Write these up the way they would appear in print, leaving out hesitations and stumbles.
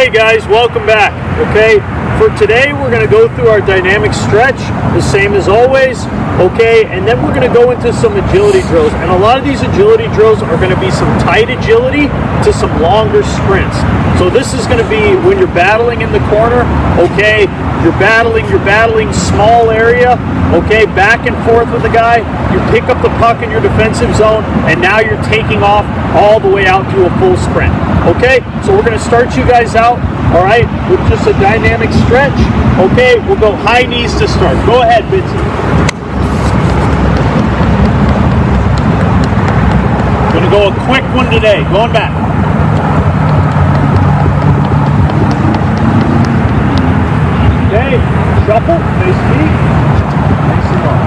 Hey guys, welcome back. Okay, for today we're going to go through our dynamic stretch, the same as always. Okay, and then we're going to go into some agility drills. And a lot of these agility drills are going to be some tight agility to some longer sprints. So this is going to be when you're battling in the corner. Okay, you're battling small area. Okay, back and forth with the guy. You pick up the puck in your defensive zone, and now you're taking off all the way out to a full sprint. Okay, so we're going to start you guys out, all right, with just a dynamic stretch. Okay, we'll go high knees to start. Go ahead, Vincent. Going to go a quick one today. Going back. Okay, shuffle, face feet, nice and long.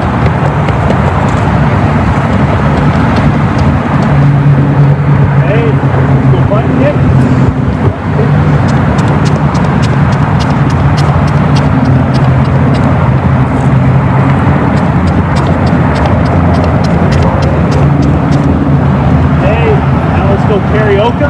Okay, go button kick. Okay, now let's go karaoke.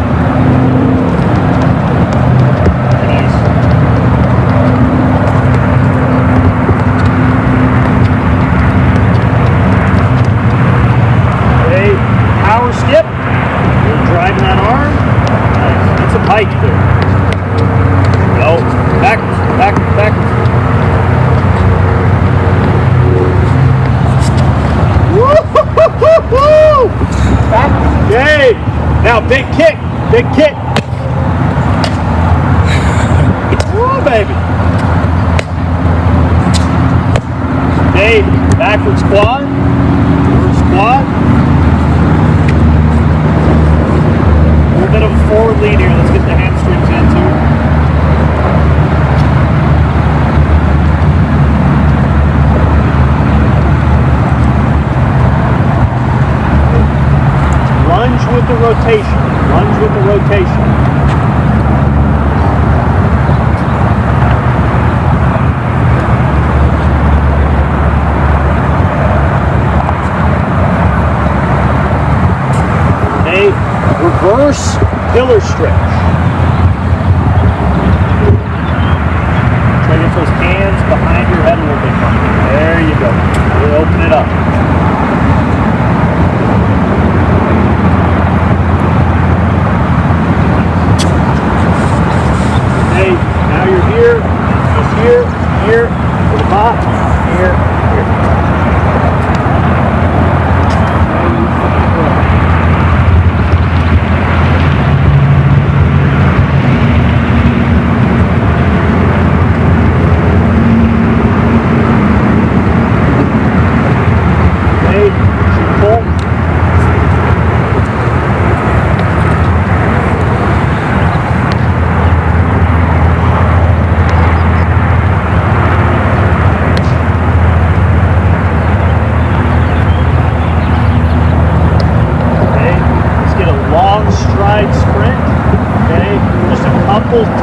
Skip. You're driving that arm. Nice. That's a pike there. No. Back. Woo-hoo-hoo-hoo! Back. Okay. Now big kick. Woo, baby. Okay. Backward squat. Forward squat. Bit of a forward lean here. Let's get the hamstrings in too. Lunge with the rotation. Reverse pillar stretch. Try to get those hands behind your head a little bit more. There you go. Really open it up. Okay, now you're here, just here, to the bottom, here.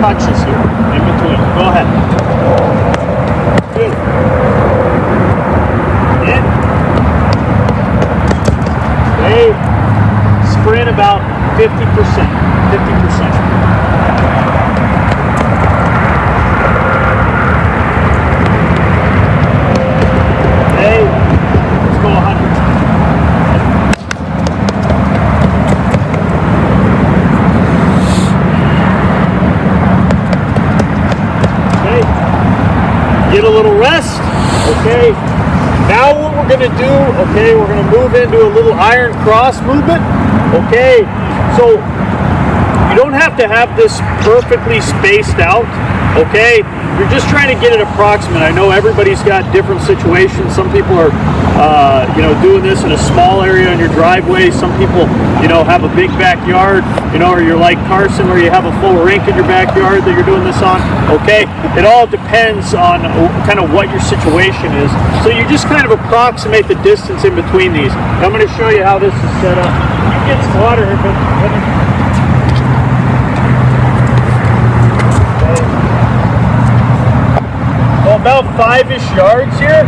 Touches here in between. Go ahead. Good. In. Okay. Sprint about 50%. 50%. Okay. Let's go 100. Get a little rest. Okay. Now what we're going to do, okay, we're going to move into a little iron cross movement. Okay. So you don't have to have this perfectly spaced out. Okay. You're just trying to get it approximate. I know everybody's got different situations. Some people are, doing this in a small area in your driveway. Some people, have a big backyard, or you're like Carson where you have a full rink in your backyard that you're doing this on. Okay. It all depends on kind of what your situation is. So you just kind of approximate the distance in between these. I'm going to show you how this is set up. You can get some water here, but about 5-ish yards here.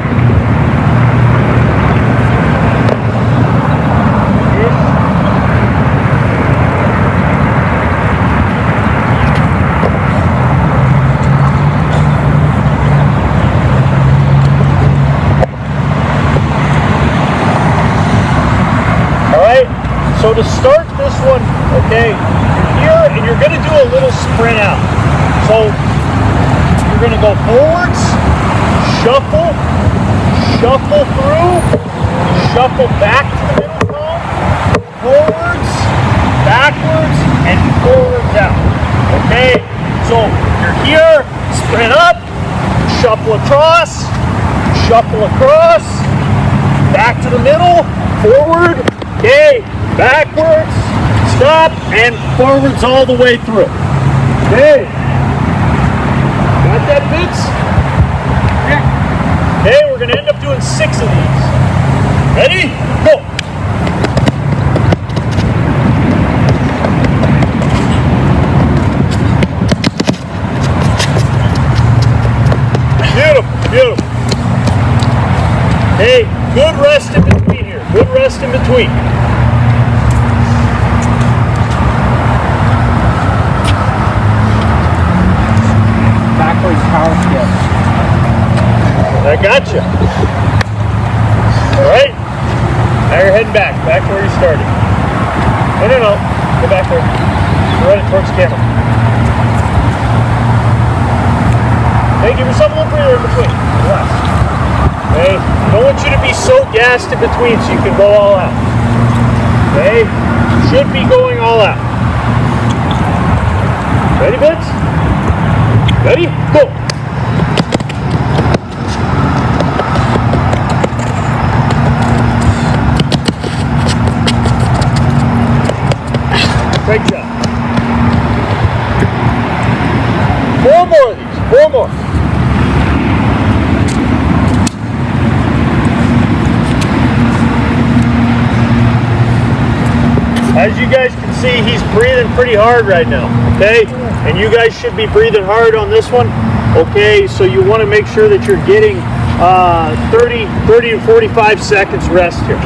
So to start this one, okay, you're here and you're going to do a little sprint out. So you're going to go forwards, shuffle, shuffle through, shuffle back to the middle cone, forwards, backwards, and forwards out. Okay, so you're here, sprint up, shuffle across, back to the middle, forward, okay, backwards, stop, and forwards all the way through. Okay, got that, Vince? Yeah. Okay, we're gonna end up doing 6 of these. Ready? Go. Beautiful, beautiful. Hey, good rest in between here. Good rest in between. Backwards power skill. I got you. All right. Now you're heading back where you started. No. Go back there. You're headed towards the camera. Hey, give yourself a little breather in between. Relax. Okay, I don't want you to be so gassed in between so you can go all out. Okay, should be going all out. Ready, Vince? Ready? Go! Great job. 4 more of these. 4 more. As you guys can see, he's breathing pretty hard right now, okay? And you guys should be breathing hard on this one, okay? So you want to make sure that you're getting 30 to 45 seconds rest here.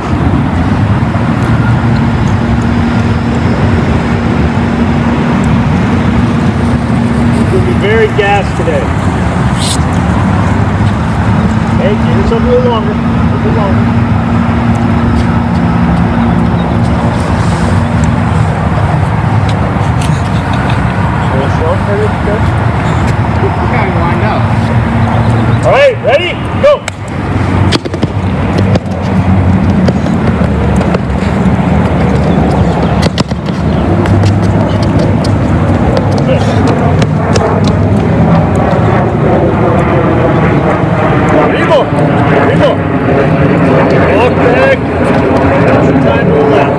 You'll be very gassed today. Okay, give yourself a little longer, a little longer. Okay, lined up. All right, ready? Go. Three more. Walk back. Now's your time to relax.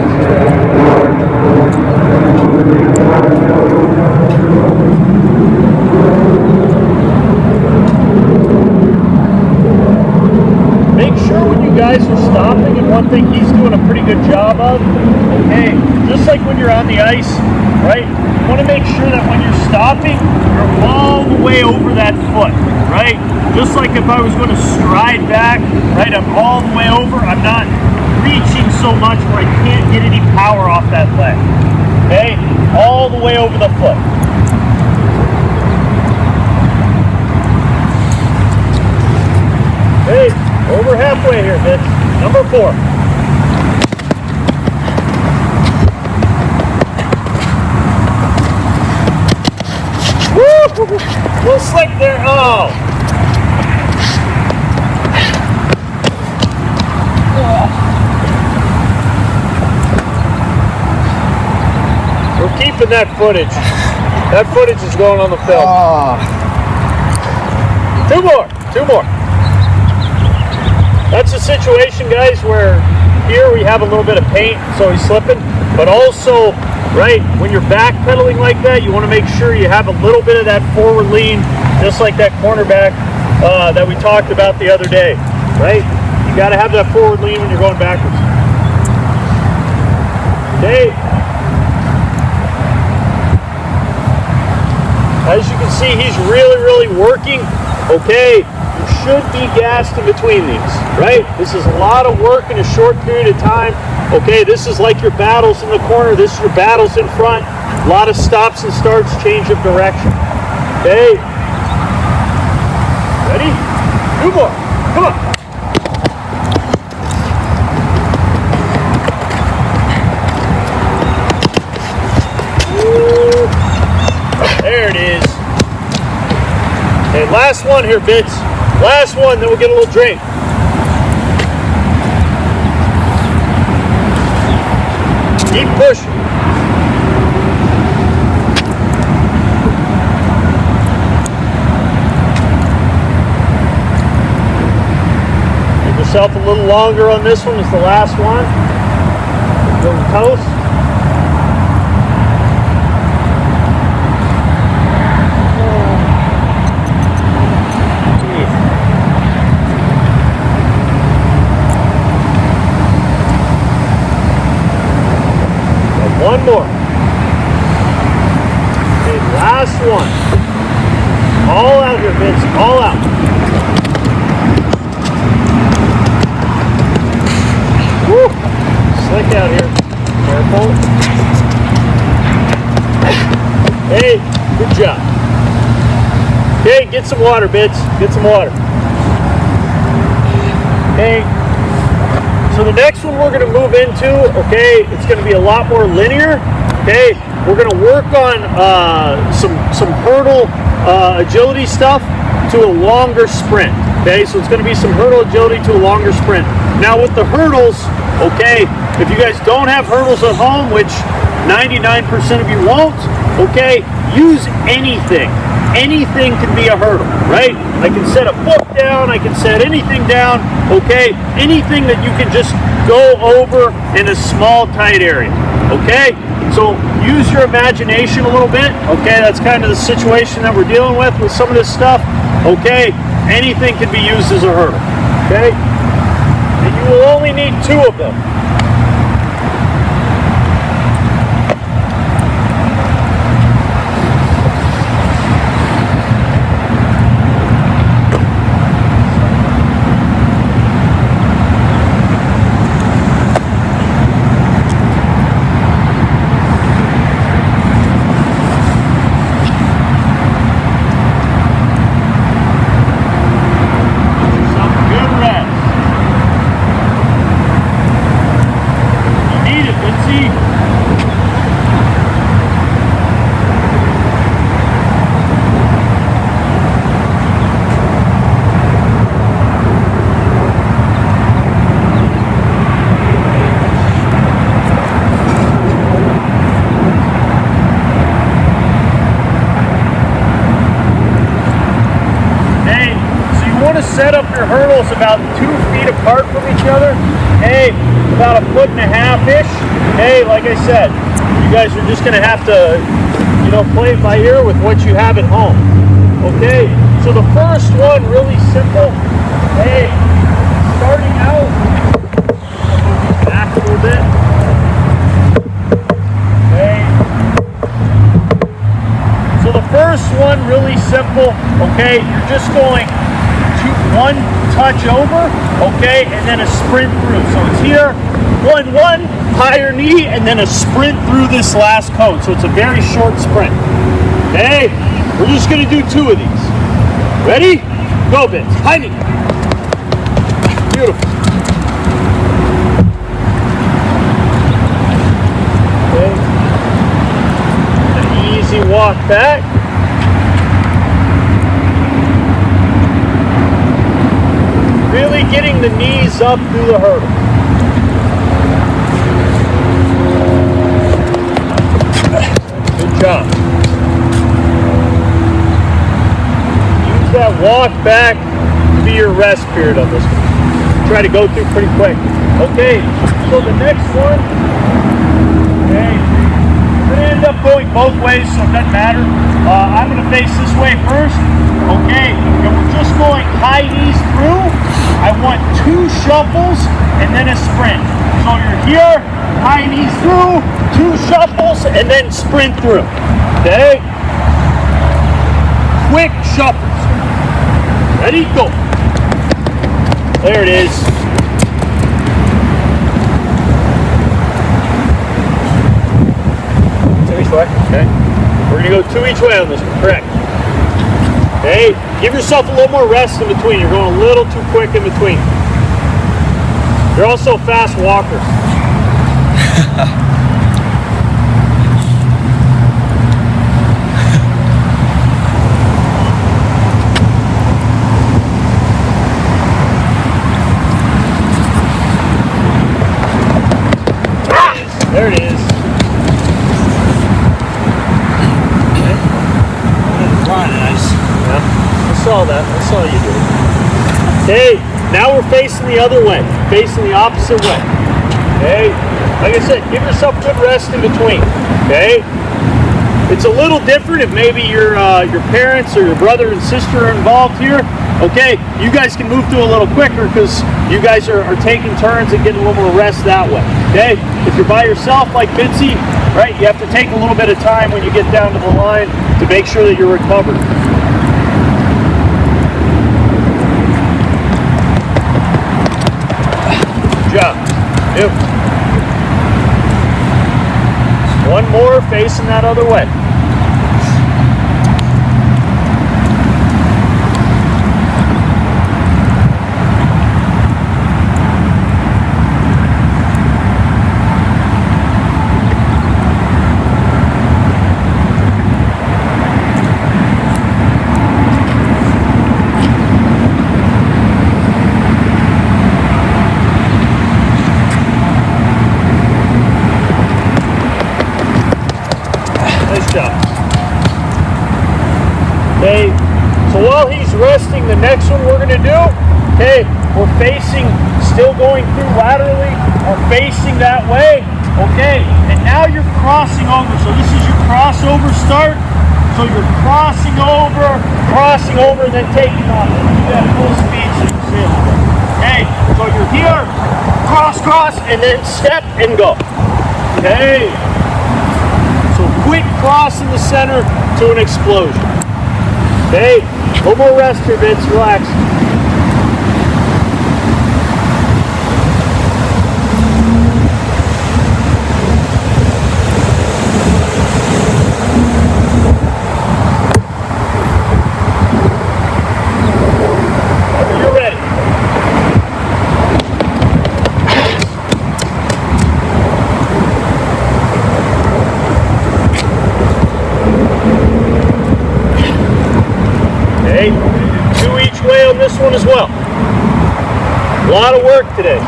Guys are stopping, and one thing he's doing a pretty good job of, okay, just like when you're on the ice, right, you want to make sure that when you're stopping, you're all the way over that foot, right, just like if I was going to stride back, right, I'm all the way over, I'm not reaching so much where I can't get any power off that leg, okay, all the way over the foot. Hey, over halfway here, Mitch. Number 4. Woo! Little slick there. Oh. We're keeping that footage. That footage is going on the film. Oh. 2 more. 2 more. That's a situation, guys, where here we have a little bit of paint, so he's slipping, but also, right, when you're backpedaling like that, you want to make sure you have a little bit of that forward lean, just like that cornerback that we talked about the other day, right? You got to have that forward lean when you're going backwards. Okay. As you can see, he's really working. Okay. Should be gassed in between these, right? This is a lot of work in a short period of time. Okay, this is like your battles in the corner. This is your battles in front. A lot of stops and starts, change of direction. Okay. Ready? 2 more. Come on. Okay, last one here, Bits. Last one, then we'll get a little drape. Keep pushing. Give yourself a little longer on this one. It's the last one. Go to toast. One more. Okay, last one. All out here, Vince. All out. Woo! Slick out here. Careful. Hey, good job. Okay, get some water, Bits. Get some water. Okay. So the next one we're going to move into, okay, it's going to be a lot more linear. Okay, we're going to work on some hurdle agility stuff to a longer sprint. Okay, so it's going to be some hurdle agility to a longer sprint. Now with the hurdles, okay, if you guys don't have hurdles at home, which 99% of you won't, okay, use anything. Anything can be a hurdle, right? I can set a book down, I can set anything down, okay? Anything that you can just go over in a small, tight area, okay? So use your imagination a little bit, okay? That's kind of the situation that we're dealing with some of this stuff, okay? Anything can be used as a hurdle, okay? And you will only need 2 of them. Set up your hurdles about 2 feet apart from each other. Hey, about 1.5-ish. Hey, like I said, you guys are just gonna have to, you know, play it by ear with what you have at home. Okay, so the first one, really simple. Hey, starting out, back a little bit. Okay. So the first one, really simple. Okay, you're just going one touch over, okay, and then a sprint through. So it's here, one, higher knee, and then a sprint through this last cone. So it's a very short sprint. Okay, we're just going to do 2 of these. Ready? Go, Vince. High knee. Beautiful. Okay. An easy walk back. Really getting the knees up through the hurdle. Good job. Use that walk back to be your rest period on this one. Try to go through pretty quick. Okay, so the next one, okay, we're going to end up going both ways, so it doesn't matter. I'm going to face this way first. Okay, and we're just going high knees through. I want 2 shuffles and then a sprint. So you're here, high knees through, 2 shuffles, and then sprint through. Okay? Quick shuffles. Ready? Go. There it is. Two each way. Okay. We're going to go 2 each way on this one. Correct. Okay, give yourself a little more rest in between. You're going a little too quick in between. You're also fast walkers. saw that. I saw you do it. Okay, now we're facing the other way, facing the opposite way. Okay, like I said, give yourself good rest in between. Okay, it's a little different if maybe your parents or your brother and sister are involved here. Okay, you guys can move through a little quicker because you guys are taking turns and getting a little more rest that way. Okay, if you're by yourself like Bitsy, right, you have to take a little bit of time when you get down to the line to make sure that you're recovered. Good job. Yep. One more facing that other way. Okay, so while he's resting, the next one we're going to do, okay, we're facing, still going through laterally, we're facing that way, okay, and now you're crossing over, so this is your crossover start, so you're crossing over, and then taking off, do that at full speed so you can see it. Okay, so you're here, cross, and then step and go, okay, so quick cross in the center to an explosion. Okay, no more rest here, Vince. Relax. You're ready. Okay, 2 each way on this one as well. A lot of work today.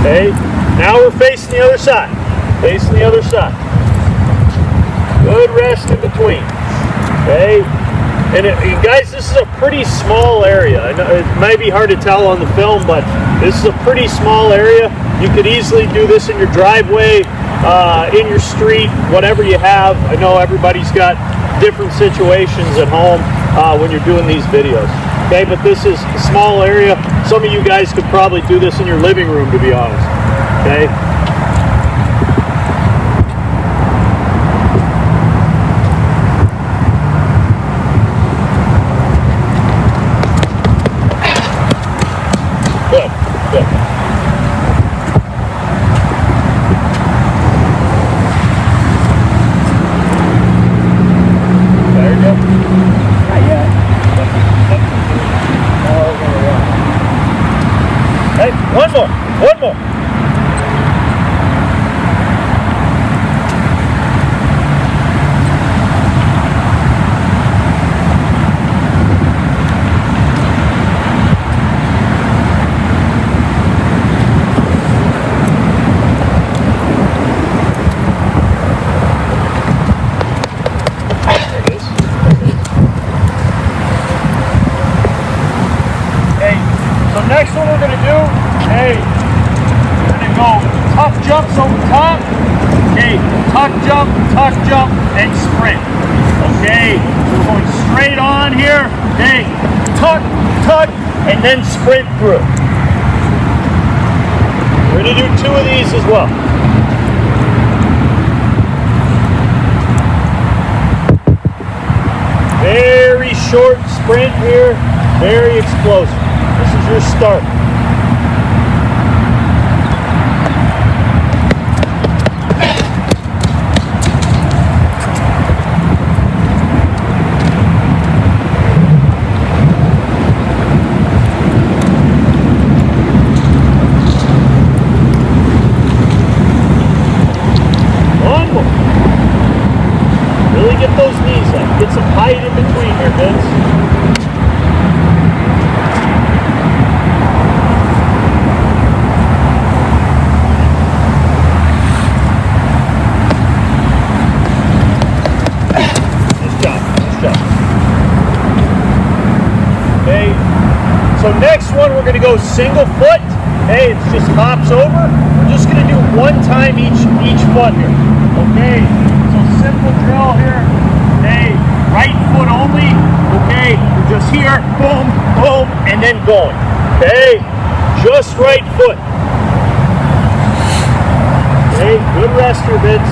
Okay, now we're facing the other side. Facing the other side. Good rest in between. Okay, and guys, this is a pretty small area. I know it may be hard to tell on the film, but this is a pretty small area. You could easily do this in your driveway, in your street, whatever you have. I know everybody's got different situations at home when you're doing these videos. Okay, but this is a small area. Some of you guys could probably do this in your living room, to be honest. Okay. Good, good. There you go. Not yet. Hey, one more. Next one we're going to do, hey, we're going to go tuck jumps over top, okay, tuck jump, and sprint, okay, so we're going straight on here, okay, tuck, and then sprint through. We're going to do 2 of these as well. Very short sprint here, very explosive. This is your start. simple. Really get those knees up. Get some height in between here, Vince. Nice job. Nice job. Okay. So next one, we're going to go single foot. Hey, it just hops over. We're just going to do one time each foot here. Okay, so simple drill here. Hey, right foot only. Okay, we're just here, boom, boom, and then going. Okay, just right foot. Okay, good rest here, Vince.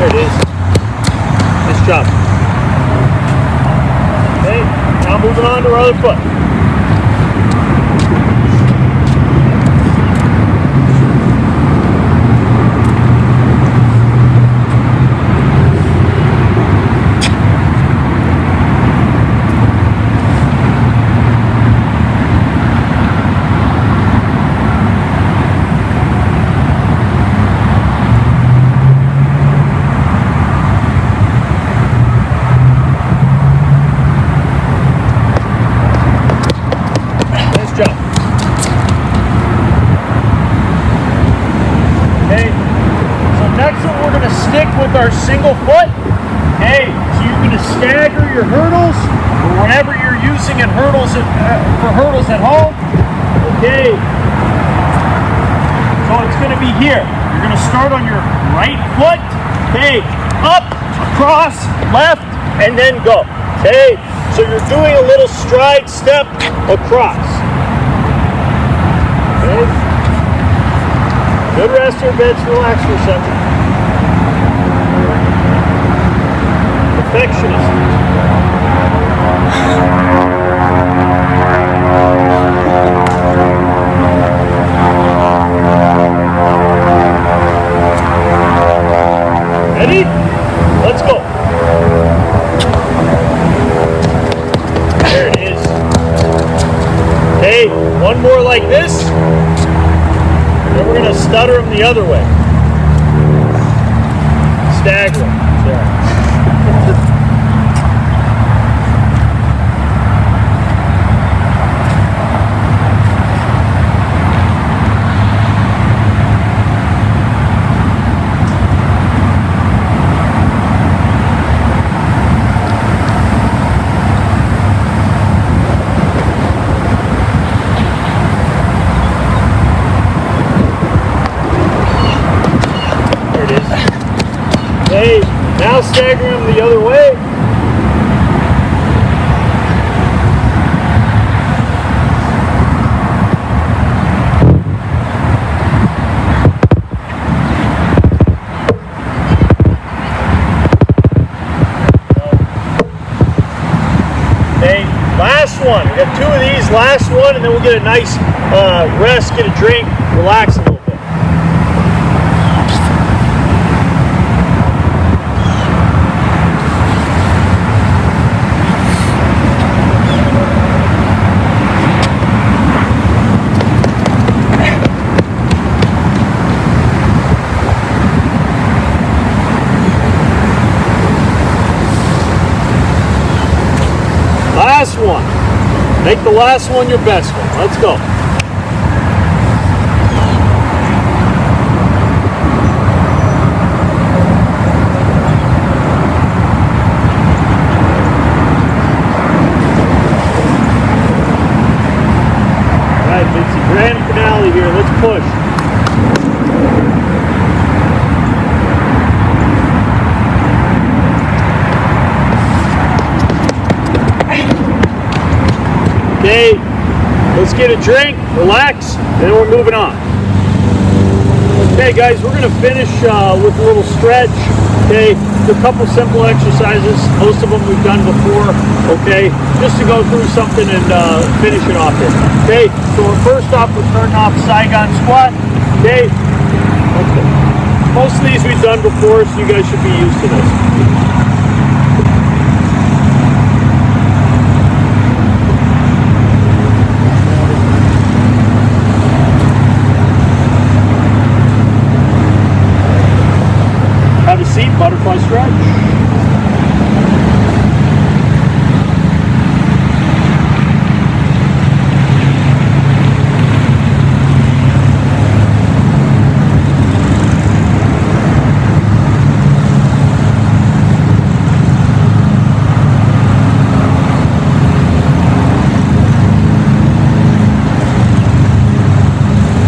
There it is. Nice job. Okay, now moving on to our other foot. Stick with our single foot. Okay, so you're going to stagger your hurdles or whatever you're using in hurdles for hurdles at home. Okay, so it's going to be here. You're going to start on your right foot. Okay, up, across, left, and then go. Okay, so you're doing a little stride step across. Okay, good rest here, Vince. Relax for a second. Perfectionist. Ready? Let's go. There it is. Okay, one more like this. Then we're going to stutter them the other way. Stagger them. There. Okay, now stagger them the other way. Okay, last one. We got two of these, last one, and then we'll get a nice rest, get a drink, relax a little bit. Last one. Make the last one your best one. Let's go. All right, Vincie, grand finale here. Let's push. Okay, let's get a drink, relax, then we're moving on. Okay guys, we're gonna finish with a little stretch. Okay, a couple simple exercises. Most of them we've done before. Okay, just to go through something and finish it off here. Okay, so first off, we're starting off Saigon squat. Okay, most of these we've done before, so you guys should be used to this. Have a seat, butterfly stretch.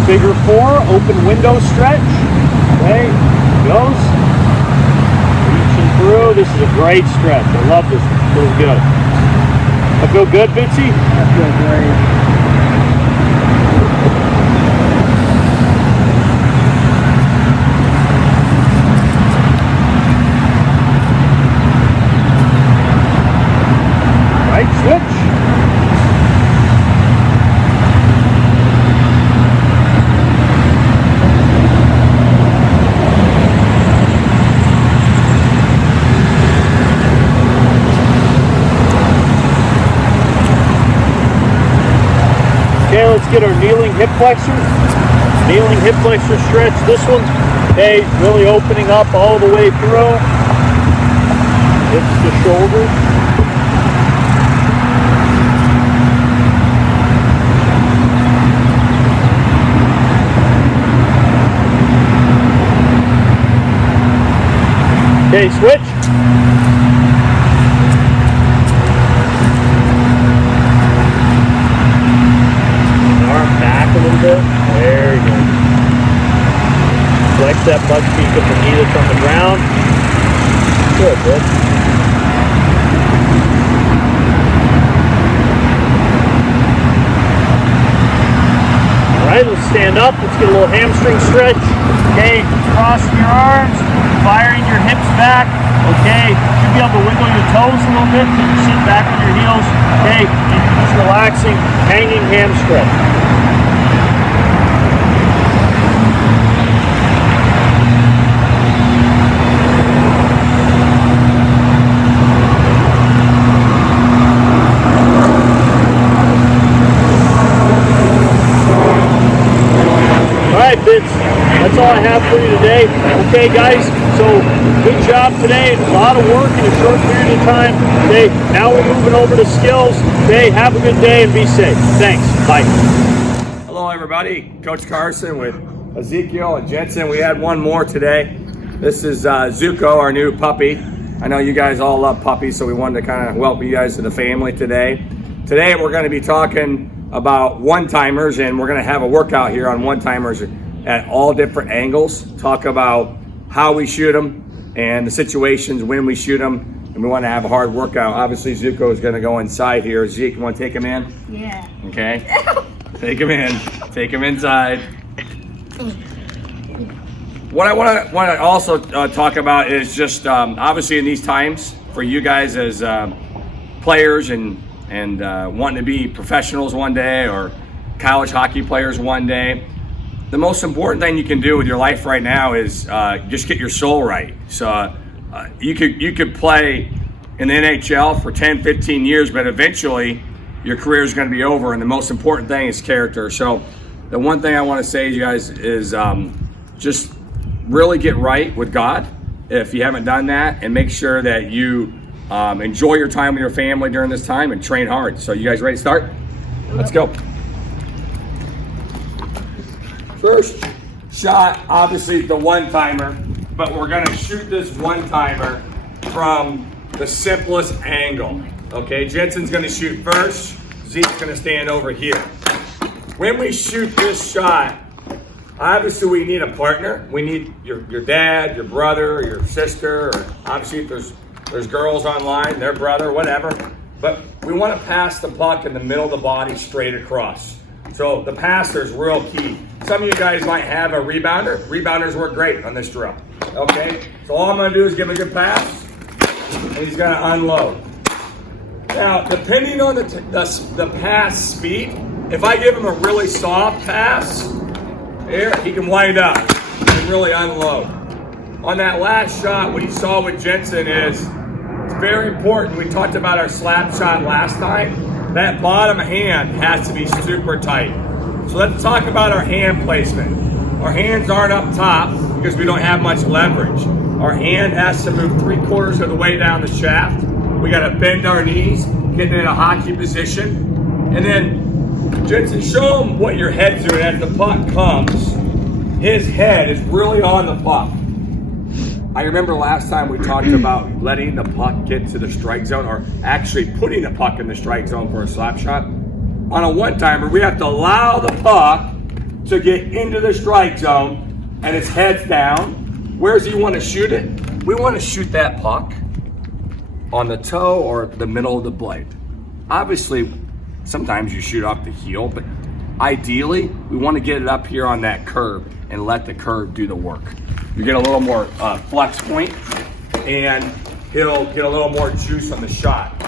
Figure 4, open window stretch. Okay, goes. Through. This is a great stretch. I love this. Feels good. I feel good, Bitsy? I feel great. Right, switch. Okay, let's get our kneeling hip flexor. Kneeling hip flexor stretch. This one, okay, really opening up all the way through. Hips to shoulders. Okay, switch. Back a little bit. There you go. Flex that butt cheek of the knee that's on the ground. Good, good. Alright, let's stand up. Let's get a little hamstring stretch. Okay, crossing your arms, firing your hips back. Okay, you should be able to wiggle your toes a little bit and sit back on your heels. Okay, and you're just relaxing, hanging ham stretch. Bits. That's all I have for you today. Okay, guys, so good job today. A lot of work in a short period of time. Okay, now we're moving over to skills. Okay, have a good day and be safe. Thanks. Bye. Hello, everybody. Coach Carson with Ezekiel and Jensen. We had one more today. This is Zuko, our new puppy. I know you guys all love puppies, so we wanted to kind of welcome you guys to the family today. Today, we're going to be talking about one-timers, and we're going to have a workout here on one-timers at all different angles. Talk about how we shoot them and the situations when we shoot them, and we want to have a hard workout. Obviously, Zuko is going to go inside here. Zeke, you want to take him in? Yeah. Okay. Take him in. Take him inside. What I want to also talk about is just obviously in these times for you guys as players and wanting to be professionals one day or college hockey players one day. The most important thing you can do with your life right now is just get your soul right. So you could play in the NHL for 10, 15 years, but eventually your career is going to be over. And the most important thing is character. So the one thing I want to say to you guys is just really get right with God if you haven't done that, and make sure that you enjoy your time with your family during this time and train hard. So you guys ready to start? Let's go. First shot, obviously the one-timer, but we're gonna shoot this one-timer from the simplest angle. Okay, Jensen's gonna shoot first, Zeke's gonna stand over here. When we shoot this shot, obviously we need a partner. We need your dad, your brother, your sister, or obviously if there's girls online, their brother, whatever. But we wanna pass the puck in the middle of the body straight across. So the passer is real key. Some of you guys might have a rebounder. Rebounders work great on this drill. Okay, so all I'm gonna do is give him a good pass, and he's gonna unload. Now, depending on the pass speed, if I give him a really soft pass, here, he can wind up and really unload. On that last shot, what you saw with Jensen is, it's very important. We talked about our slap shot last time. That bottom hand has to be super tight. So let's talk about our hand placement. Our hands aren't up top because we don't have much leverage. Our hand has to move 3/4 of the way down the shaft. We gotta bend our knees, getting in a hockey position. And then, Jensen, show him what your head's doing as the puck comes. His head is really on the puck. I remember last time we talked about letting the puck get to the strike zone, or actually putting the puck in the strike zone for a slap shot. On a one-timer, we have to allow the puck to get into the strike zone, and his head's down. Where does he want to shoot it? We want to shoot that puck on the toe or the middle of the blade. Obviously, sometimes you shoot off the heel, but ideally, we want to get it up here on that curve and let the curve do the work. You get a little more flex point, and he'll get a little more juice on the shot.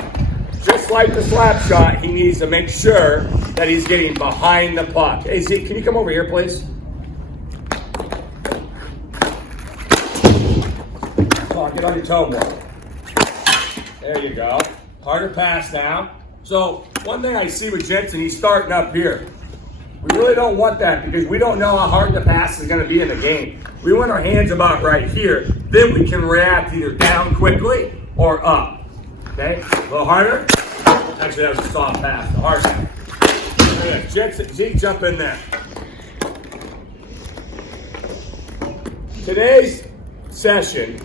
Just like the slap shot, he needs to make sure that he's getting behind the puck. Hey, Zeke, can you come over here, please? Come on, get on your toe more. There you go. Harder pass now. So, one thing I see with Jensen, he's starting up here. We really don't want that because we don't know how hard the pass is going to be in the game. We want our hands about right here. Then we can react either down quickly or up. Okay? A little harder. Actually, that was a soft pass. The hard pass. Okay, Jensen, Zeke, jump in there. Today's session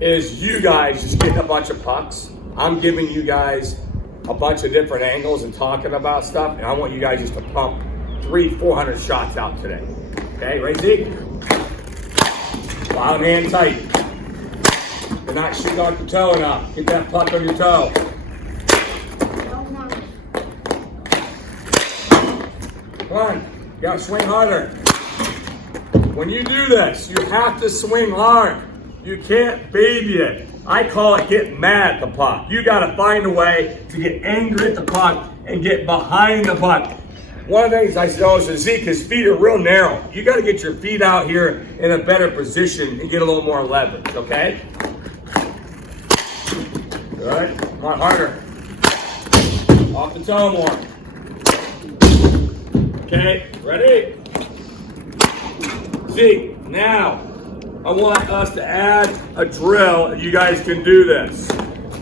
is you guys just getting a bunch of pucks. I'm giving you guys a bunch of different angles and talking about stuff, and I want you guys just to pump 300-400 shots out today. Okay, ready, Zeke? Bottom hand tight. You're not shooting off your toe enough. Get that puck on your toe. Come on, you gotta swing harder. When you do this, you have to swing hard. You can't baby it. I call it getting mad at the puck. You gotta find a way to get angry at the puck and get behind the puck. One of the things I know is Zeke, his feet are real narrow. You gotta get your feet out here in a better position and get a little more leverage, okay? Good, come on, harder. Off the toe more. Okay, ready? Zeke, now, I want us to add a drill. You guys can do this.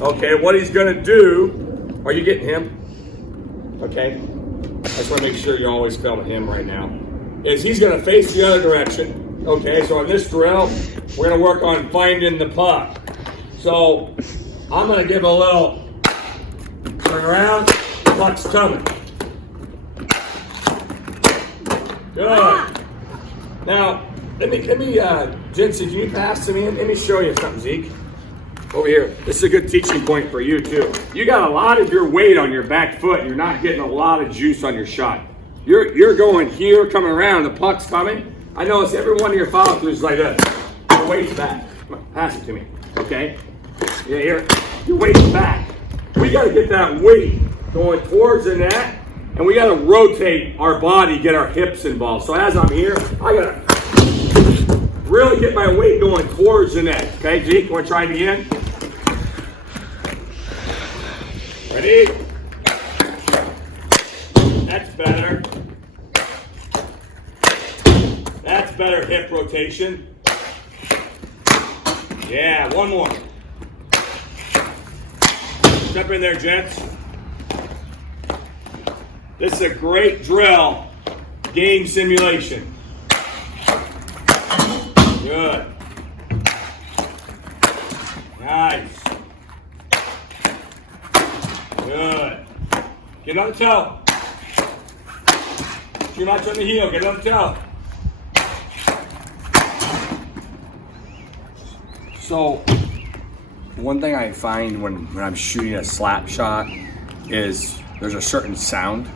Okay, what he's gonna do, are you getting him? Okay, I just wanna make sure you're always filming him right now. Is he's gonna face the other direction. Okay, so in this drill, we're gonna work on finding the puck. So, I'm gonna give a little turn around, puck's coming. Good. Now, let me, Jensen, can you pass to me? Let me show you something, Zeke. Over here. This is a good teaching point for you, too. You got a lot of your weight on your back foot. You're not getting a lot of juice on your shot. You're going here, coming around, the puck's coming. I notice every one of your follow-throughs is like this. Your weight's back. Come on, pass it to me, okay? Yeah, here. Your weight's back. We got to get that weight going towards the net, and we got to rotate our body, get our hips involved. So as I'm here, I got to really get my weight going towards the net. Okay, Zeke, want to try it again? Ready? That's better. That's better hip rotation. Yeah, one more. Step in there, gents. This is a great drill, game simulation. Good. Nice. Good. Get on the toe. Too much on the heel. Get on the toe. So, one thing I find when I'm shooting a slap shot is there's a certain sound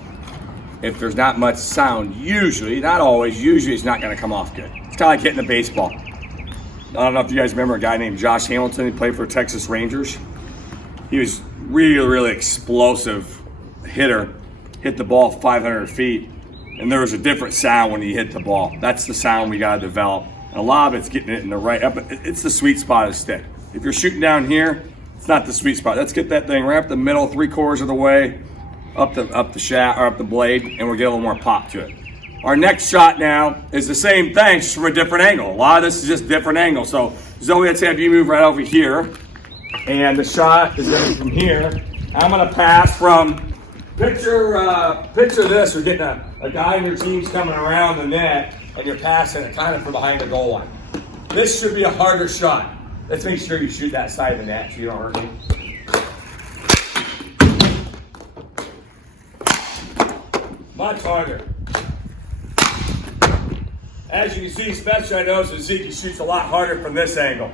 if there's not much sound, usually, not always, usually it's not gonna come off good. It's kinda like hitting a baseball. I don't know if you guys remember a guy named Josh Hamilton. He played for Texas Rangers. He was really, really explosive hitter. Hit the ball 500 feet, and there was a different sound when he hit the ball. That's the sound we gotta develop. And a lot of it's getting it in the right, it's the sweet spot of the stick. If you're shooting down here, it's not the sweet spot. Let's get that thing right up the middle, 3/4 of the way, up the shaft or up the blade, and we'll get a little more pop to it. Our next shot now is the same thing, just from a different angle. A lot of this is just different angle. So Zoe, let's have you move right over here, and the shot is going to be from here. I'm going to pass from, picture this, we're getting a guy in your team's coming around the net, and you're passing it kind of from behind the goal line. This should be a harder shot. Let's make sure you shoot that side of the net so you don't hurt me. Much harder. As you can see, especially I noticed that Zeke shoots a lot harder from this angle.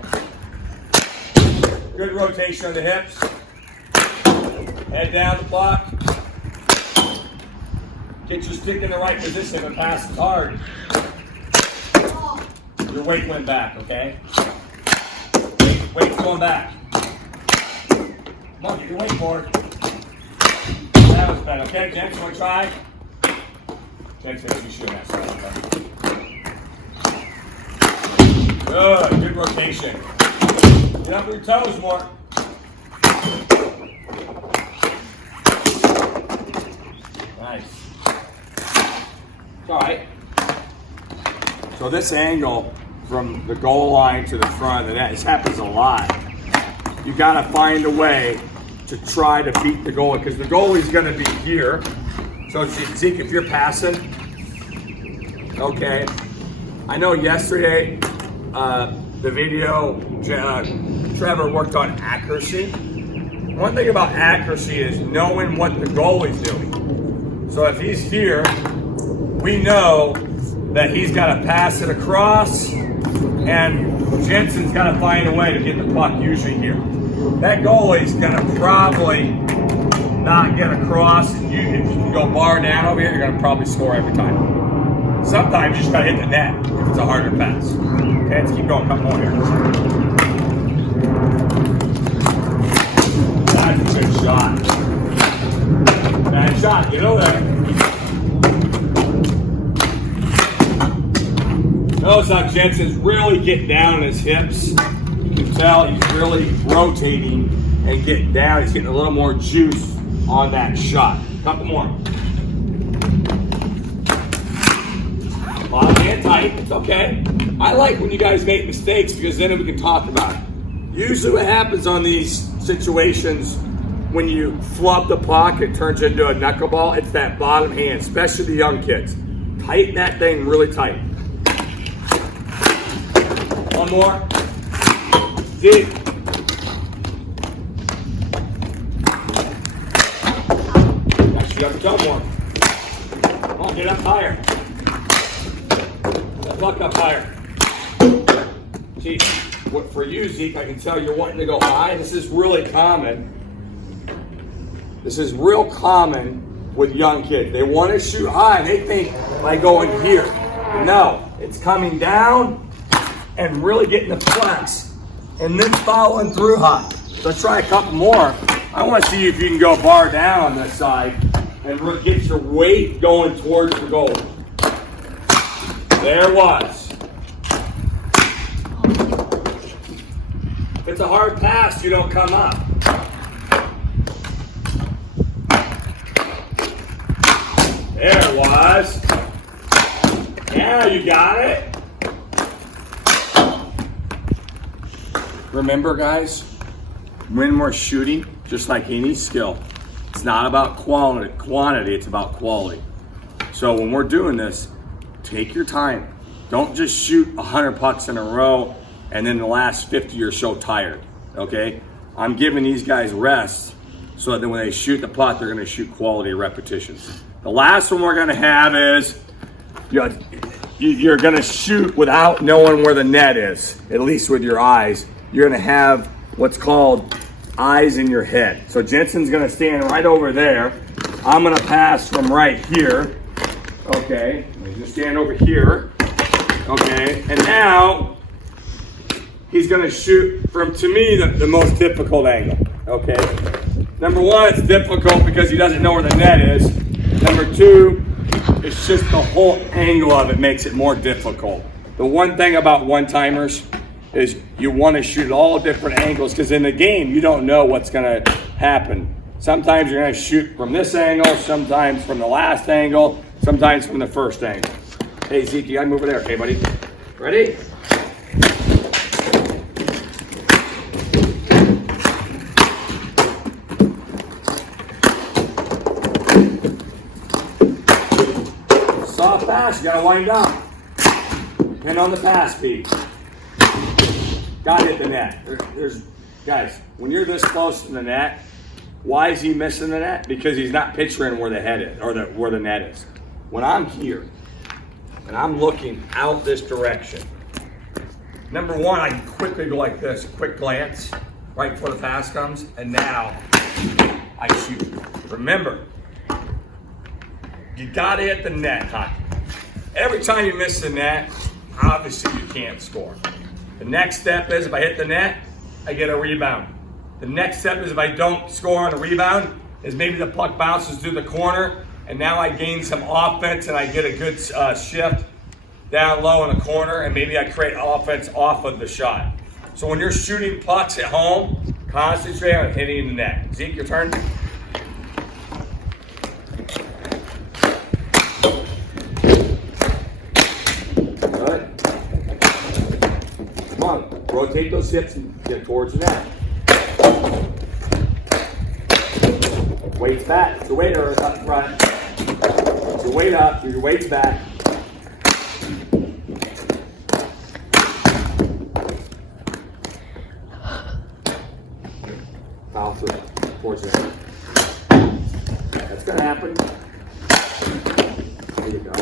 Good rotation on the hips. Head down the block. Get your stick in the right position and pass it hard. Your weight went back, okay? Weight's going back. Come on, get your weight forward. That was better, okay? James, you want to try? James, you shoot that side, okay? Good rotation. Get up your toes more. Nice. All right. So this angle from the goal line to the front of the net, this happens a lot. You got to find a way to try to beat the goalie, because the goalie's going to be here. So Zeke, if you're passing, okay. I know yesterday, the video, Trevor worked on accuracy. One thing about accuracy is knowing what the goalie's doing. So if he's here, we know that he's got to pass it across, and Jensen's got to find a way to get the puck usually here. That goalie's going to probably not get across, and if you can go bar down over here, you're going to probably score every time. Sometimes you just got to hit the net if it's a harder pass. Okay, let's keep going. Come on here. That's a good shot. Bad shot. Get over there. Notice how Jensen's really getting down on his hips. You can tell he's really rotating and getting down. He's getting a little more juice on that shot. Couple more. Bottom hand tight. It's okay. I like when you guys make mistakes, because then we can talk about it. Usually what happens on these situations, when you flub the puck, it turns into a knuckleball. It's that bottom hand, especially the young kids. Tighten that thing really tight. One more. Zeke. Actually, you got to jump more. Come on, get up higher. Puck up higher. See, for you, Zeke, I can tell you're wanting to go high. This is really common. This is real common with young kids. They want to shoot high, and they think by going here. No, it's coming down and really getting the flex, and then following through high. Let's try a couple more. I want to see if you can go bar down on this side and really get your weight going towards the goal. There it was. If it's a hard pass, you don't come up. There it was. Yeah, you got it. Remember, guys, when we're shooting, just like any skill, it's not about quantity, it's about quality. So when we're doing this, take your time. Don't just shoot 100 pucks in a row and then the last 50 you're so tired, okay? I'm giving these guys rest so that when they shoot the puck, they're gonna shoot quality repetitions. The last one we're gonna have is, you're gonna shoot without knowing where the net is, at least with your eyes. You're gonna have what's called eyes in your head. So Jensen's gonna stand right over there. I'm gonna pass from right here. Okay, let me just stand over here. Okay, and now he's gonna shoot from, to me, the most difficult angle. Okay, number one, it's difficult because he doesn't know where the net is. Number two, it's just the whole angle of it makes it more difficult. The one thing about one-timers is you want to shoot all different angles, because in the game you don't know what's going to happen. Sometimes you're going to shoot from this angle, sometimes from the last angle, sometimes from the first angle. Hey Zeke, you got to move over there, okay buddy? Ready? Soft pass, you got to wind up. Pin on the pass, Pete. Got to hit the net. Guys, when you're this close to the net, why is he missing the net? Because he's not picturing where the head is, or where the net is. When I'm here, and I'm looking out this direction, number one, I can quickly go like this, a quick glance, right before the pass comes, and now I shoot. Remember, you got to hit the net, huh? Every time you miss the net, obviously you can't score. The next step is if I hit the net, I get a rebound. The next step is if I don't score on a rebound, is maybe the puck bounces through the corner, and now I gain some offense and I get a good shift down low in the corner, and maybe I create offense off of the shot. So when you're shooting pucks at home, concentrate on hitting the net. Zeke, your turn. Rotate those hips and get towards the net. Weight's back. The weight is up front. Your weight up. Your weight's back. Bounce it towards the net. That's going to happen. There you go.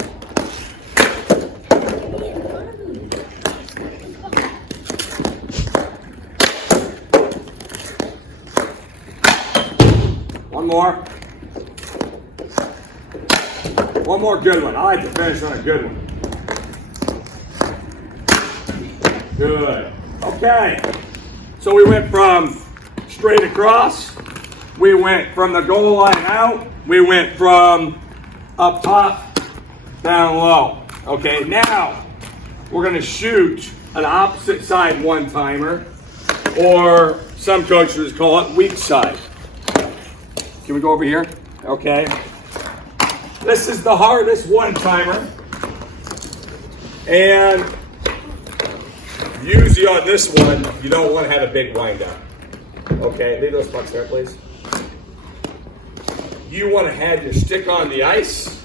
One more good one. I like to finish on a good one. Good. Okay. So we went from straight across. We went from the goal line out. We went from up top down low. Okay, now we're going to shoot an opposite side one-timer, or some coaches call it weak side. Can we go over here? Okay. This is the hardest one-timer. And usually on this one, you don't want to have a big wind up. Okay, leave those pucks there, please. You want to have your stick on the ice,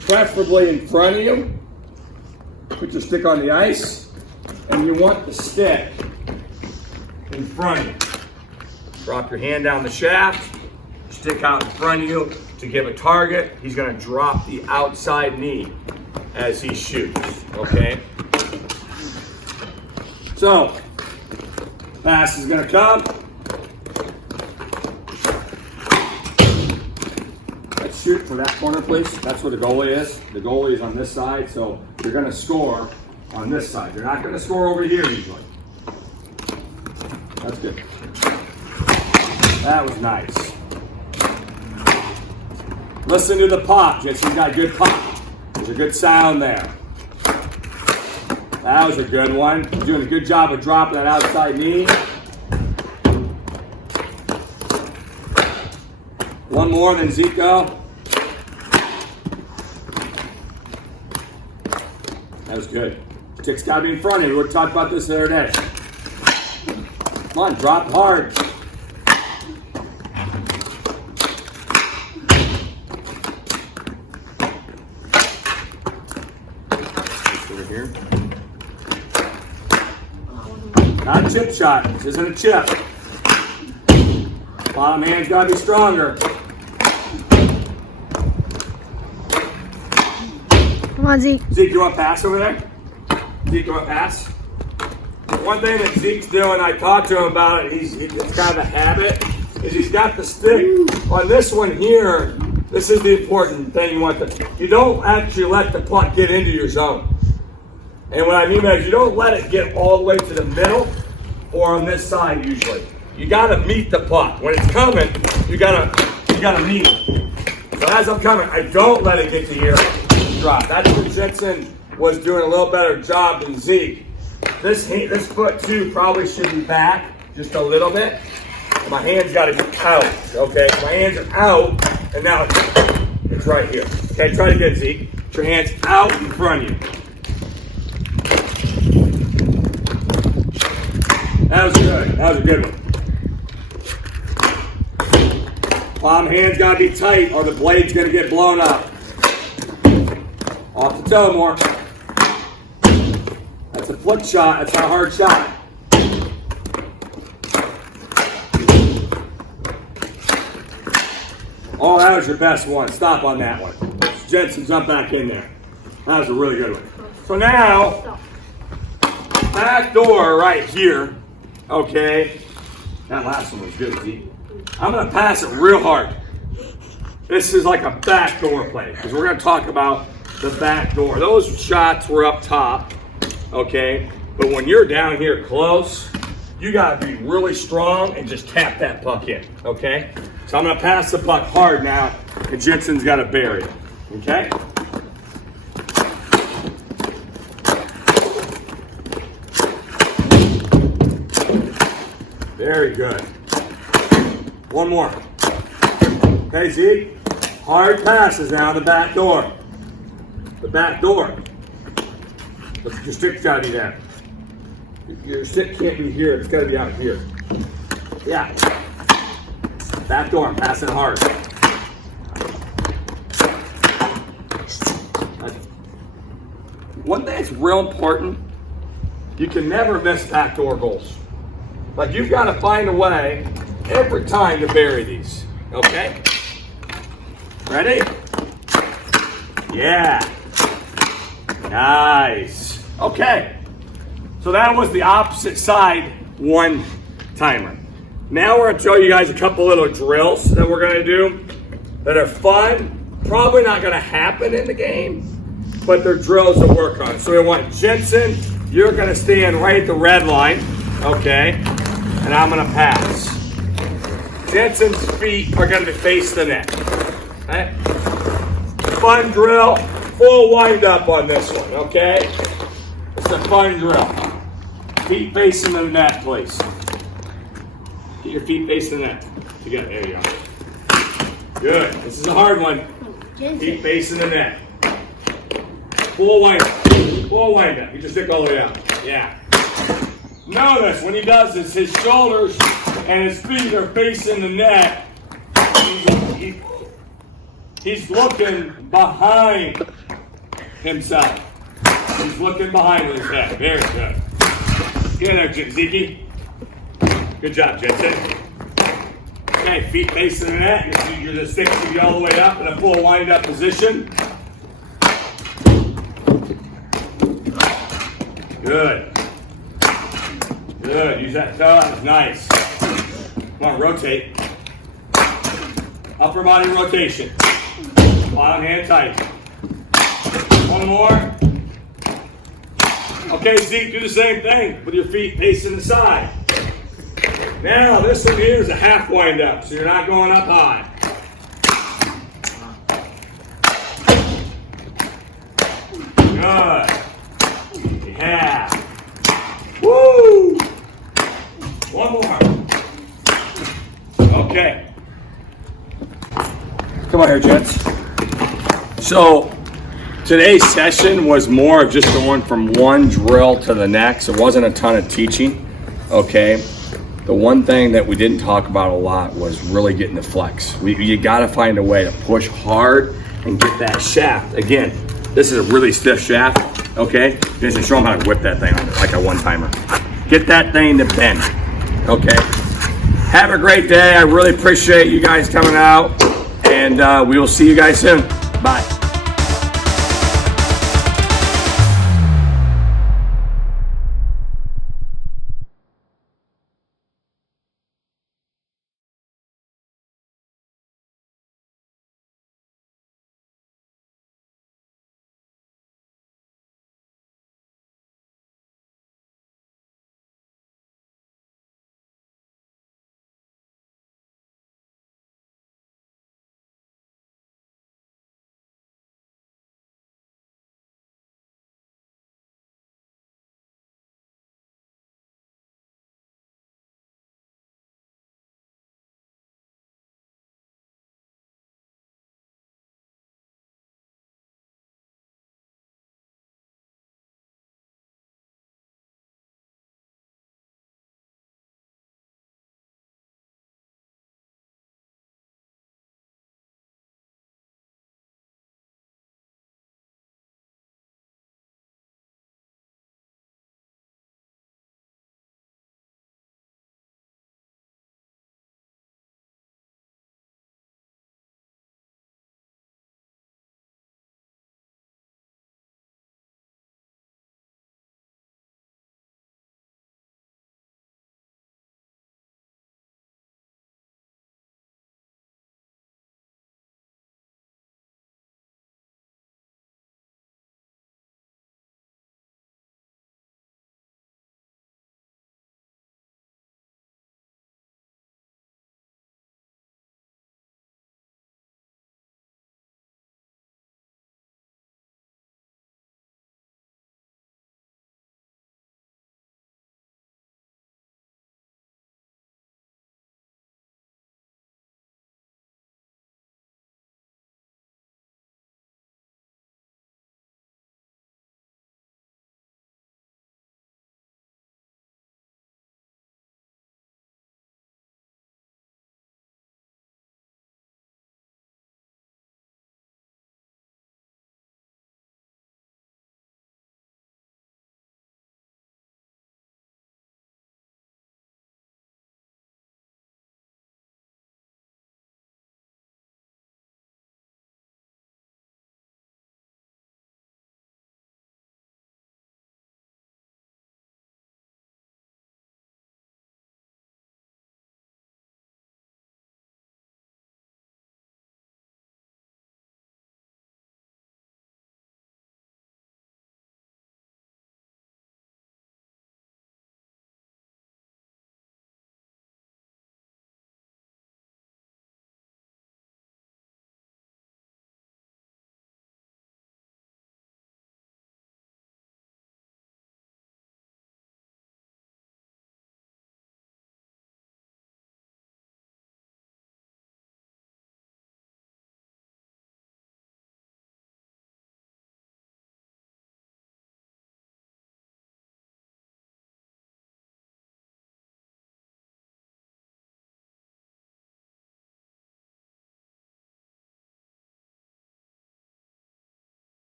preferably in front of you. Put your stick on the ice, and you want the stick in front of you. Drop your hand down the shaft, stick out in front of you to give a target. He's going to drop the outside knee as he shoots, okay? So, pass is going to come. Let's shoot for that corner, please. That's where the goalie is. The goalie is on this side, so you're going to score on this side. You're not going to score over here usually. That's good. That was nice. Listen to the pop. Jesse's got a good pop. There's a good sound there. That was a good one. You're doing a good job of dropping that outside knee. One more, then Zico. That was good. Stick's got to be in front of you. We talked about this the other day. Come on, drop hard. Over here. Not a chip shot. This isn't a chip. Bottom hand's got to be stronger. Come on, Zeke. Zeke, you want to pass over there? Zeke, you want to pass? One thing that Zeke's doing, I talked to him about it, it's kind of a habit. is he's got the stick on this one here. This is the important thing you want you don't actually let the puck get into your zone. And what I mean by that is you don't let it get all the way to the middle or on this side usually. You gotta meet the puck. When it's coming, you gotta meet it. So as I'm coming, I don't let it get to here. Drop. That's what Jensen was doing a little better job than Zeke. This foot too probably should be back just a little bit. My hands gotta be out. Okay, my hands are out, and now it's right here. Okay, try it again, Zeke. Put your hands out in front of you. That was good. That was a good one. Palm hands gotta be tight or the blade's gonna get blown up. Off the toe more. That's a flick shot. That's not a hard shot. Oh, that was your best one. Stop on that one. Jensen, jump back in there. That was a really good one. So now, back door right here. Okay. That last one was good, Zeke. I'm going to pass it real hard. This is like a back door play because we're going to talk about the back door. Those shots were up top. Okay. But when you're down here close, you got to be really strong and just tap that puck in. Okay. So I'm going to pass the puck hard now, and Jensen's got to bury it. Okay? Very good. One more. Okay, Zeke? Hard passes now the back door. The back door. But your stick's got to be there. Your stick can't be here. It's got to be out here. Yeah. Back door, pass it hard. One thing that's real important, you can never miss backdoor goals. Like you've got to find a way every time to bury these. Okay? Ready? Yeah. Nice. Okay. So that was the opposite side one timer. Now we're going to show you guys a couple little drills that we're going to do that are fun. Probably not going to happen in the game, but they're drills to work on. So we want Jensen, you're going to stand right at the red line, okay? And I'm going to pass. Jensen's feet are going to face the net, okay? Fun drill, full wind up on this one, okay? It's a fun drill. Feet facing the net, please. Get your feet facing the net. Together. There you go. Good. This is a hard one. Feet facing the net. Full wind up. Full wind up. You just stick all the way out. Yeah. Notice when he does this, his shoulders and his feet are facing the net. He's looking behind himself. He's looking behind his head. Very good. Get in there, Zeke. Good job, Jensen. Okay, feet facing the net. You're just sticking feet all the way up in a full wind-up position. Good. Good. Use that toe. That was nice. Come on, rotate. Upper body rotation. Bottom hand tight. One more. Okay, Zeke, do the same thing with your feet facing the side. Now, this one here is a half wind up, so you're not going up high. Good. Yeah. Woo! One more. Okay. Come on here, gents. So, today's session was more of just going from one drill to the next. It wasn't a ton of teaching, okay? The one thing that we didn't talk about a lot was really getting the flex. You got to find a way to push hard and get that shaft. Again, this is a really stiff shaft, okay? Just show them how to whip that thing like a one-timer. Get that thing to bend, okay? Have a great day. I really appreciate you guys coming out, and we will see you guys soon.